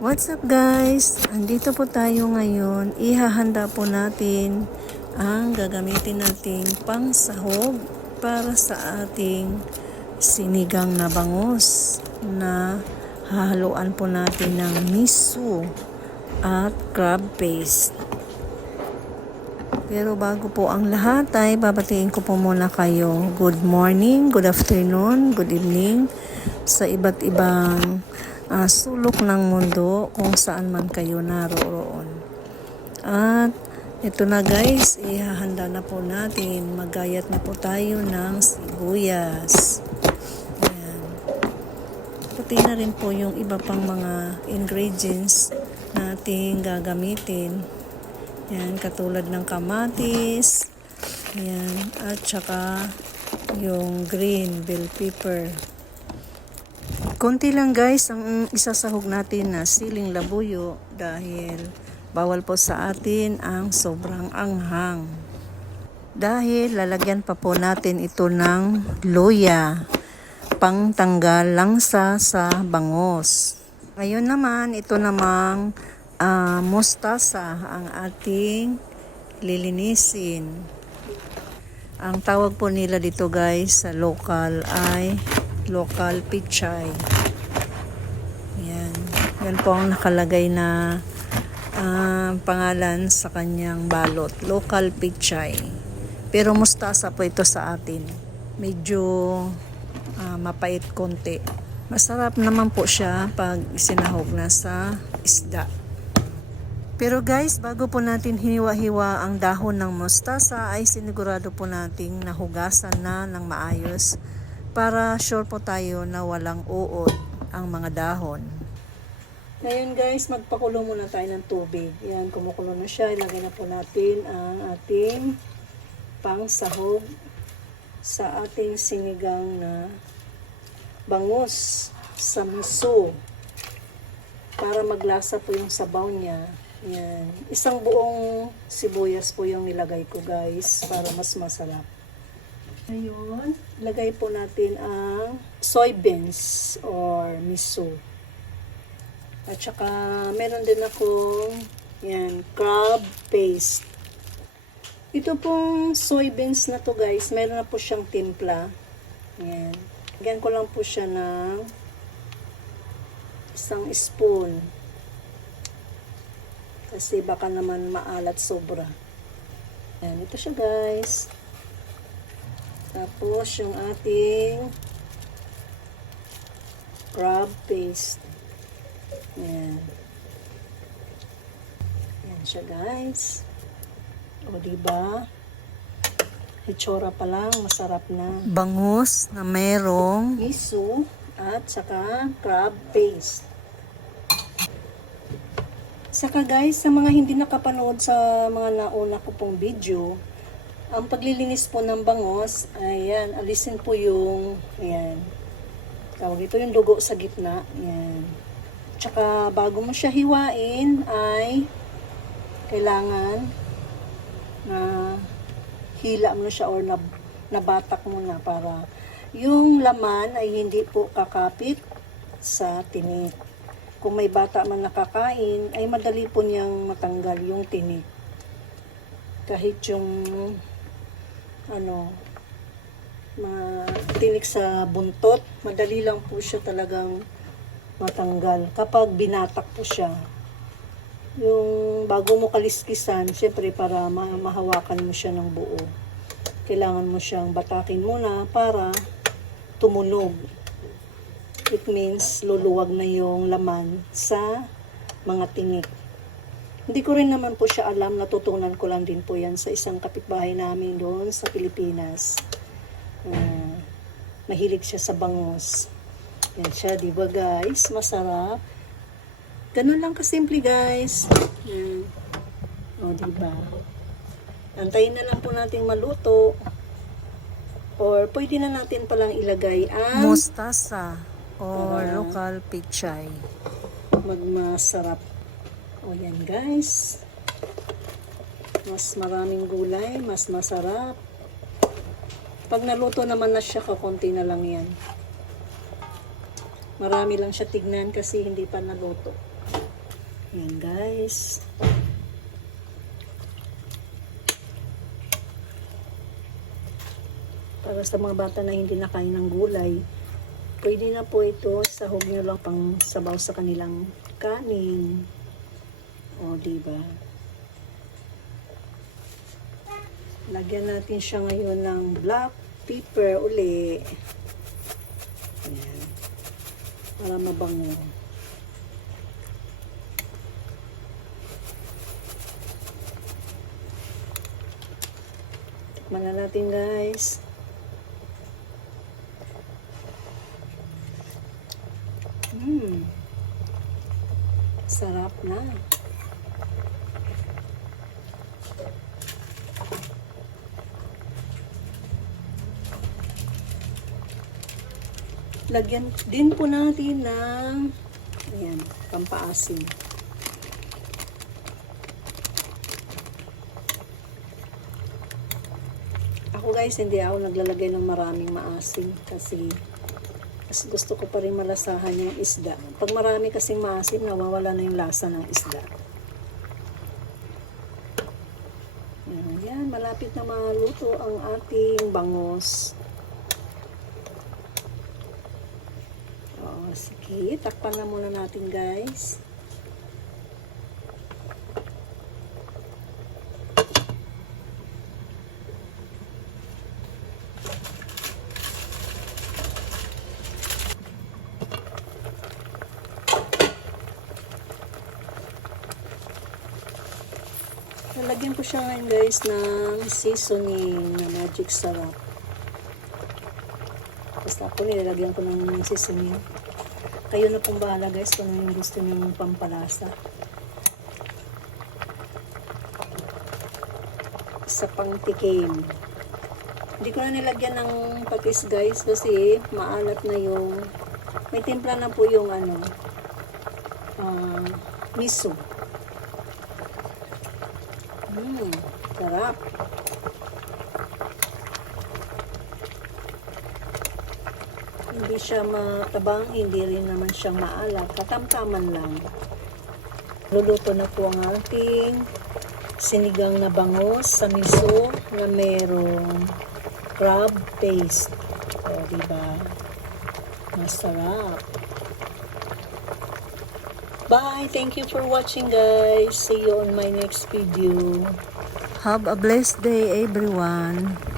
What's up guys? Andito po tayo ngayon. Ihahanda po natin ang gagamitin nating pangsahog para sa ating sinigang na bangus na hahaluan po natin ng miso at crab paste. Pero bago po ang lahat ay babatiin ko po muna kayo. Good morning, good afternoon, good evening sa iba't ibang sulok ng mundo kung saan man kayo naroon. At ito na guys, ihahanda na po natin. Magayat na po tayo ng sibuyas. Ayan. Pati na rin po yung iba pang mga ingredients nating gagamitin. Yan, katulad ng kamatis. Yan, at saka yung green bell pepper. Konti lang guys ang isasahog natin na siling labuyo dahil bawal po sa atin ang sobrang anghang. Dahil lalagyan pa po natin ito ng luya pang tanggal langsa sa bangus. Ngayon naman ito namang mustasa ang ating lilinisin. Ang tawag po nila dito guys sa local ay local pichay. Yan. Yan po ang nakalagay na pangalan sa kanyang balot. Local pichay. Pero mustasa po ito sa atin. Medyo mapait konti. Masarap naman po siya pag sinahog na sa isda. Pero guys, bago po natin hiniwa-hiwa ang dahon ng mustasa ay sinigurado po nating nahugasan na ng maayos para sure po tayo na walang uod ang mga dahon. Ngayon guys, magpakulo muna tayo ng tubig. Yan, kumukulo na siya. Ilagay na po natin ang ating pangsahog sa ating sinigang na bangus sa miso. Para maglasa po yung sabaw niya. Yan. Isang buong sibuyas po yung nilagay ko guys para mas masarap. Ngayon, lagay po natin ang soybeans or miso. At saka, meron din akong yan, crab paste. Ito pong soybeans na to guys, meron na po siyang timpla. Yan. Lagyan ko lang po siya ng isang spoon. Kasi baka naman maalat sobra. Yan, ito siya guys. Tapos, yung ating crab paste. Yan. Yan siya, guys. O, diba? Hitsura pa lang, masarap na. Bangus na merong miso at saka crab paste. Saka guys, sa mga hindi nakapanood sa mga nauna ko pong video, ang paglilinis po ng bangos, ayan, alisin po yung, ayan, tawag ito yung dugo sa gitna, ayan. Tsaka bago mo siya hiwain, ay kailangan na hila mo na siya or nabatak mo na para yung laman ay hindi po kakapit sa tinik. Kung may bata man nakakain, ay madali po niyang matanggal yung tinik. Kahit yung tinik sa buntot, madali lang po siya talagang matanggal kapag binatak po siya. Yung bago mo kaliskisan, syempre para mahawakan mo siya ng buo, kailangan mo siyang batakin muna para tumunog. It means luluwag na yung laman sa mga tinik. Hindi ko rin naman po siya alam, natutunan ko lang din po yan sa isang kapitbahay namin doon sa Pilipinas. Mahilig siya sa bangus. Yan siya, diba guys? Masarap. Ganun lang kasimple guys. O, diba? Antayin na lang po natin maluto. Or pwede na natin palang ilagay ang mustasa or local pichay. Magmasarap. O yan guys. Mas maraming gulay, mas masarap. Pag naluto naman na siya, kakunti na lang yan. Marami lang siya tignan kasi hindi pa naluto. Ayan guys. Para sa mga bata na hindi nakain ng gulay, pwede na po ito, sahog nyo lang pang sabaw sa kanilang kanin. O, diba? Lagyan natin siya ngayon ng black pepper uli. Ayan. Para mabango. Tikman na natin guys. Sarap na. Lagyan din po natin ng ayan, pampaasim. Ako guys, hindi ako naglalagay ng maraming maasim kasi mas gusto ko pa rin malasahan yung isda. Pag marami kasing maasim, nawawala na yung lasa ng isda. Ayan, malapit na maluto ang ating bangos. Sige, takpan na muna natin guys. Lalagyan ko siya ngayon guys ng seasoning na Magic Sarap. Basta ako nilalagyan ko ng seasoning. Kayo na pong bahala guys kung ano yung gusto nyo pampalasa. Sa pangtikim. Hindi ko na nilagyan ng patis guys kasi maalat na yung may timpla na po yung miso. Sarap. Hindi siya matabang, hindi rin naman siyang maalat. Katamtaman lang. Luluto na po ang ating sinigang na bangos sa miso na merong crab paste. O, diba? Masarap. Bye! Thank you for watching guys. See you on my next video. Have a blessed day everyone.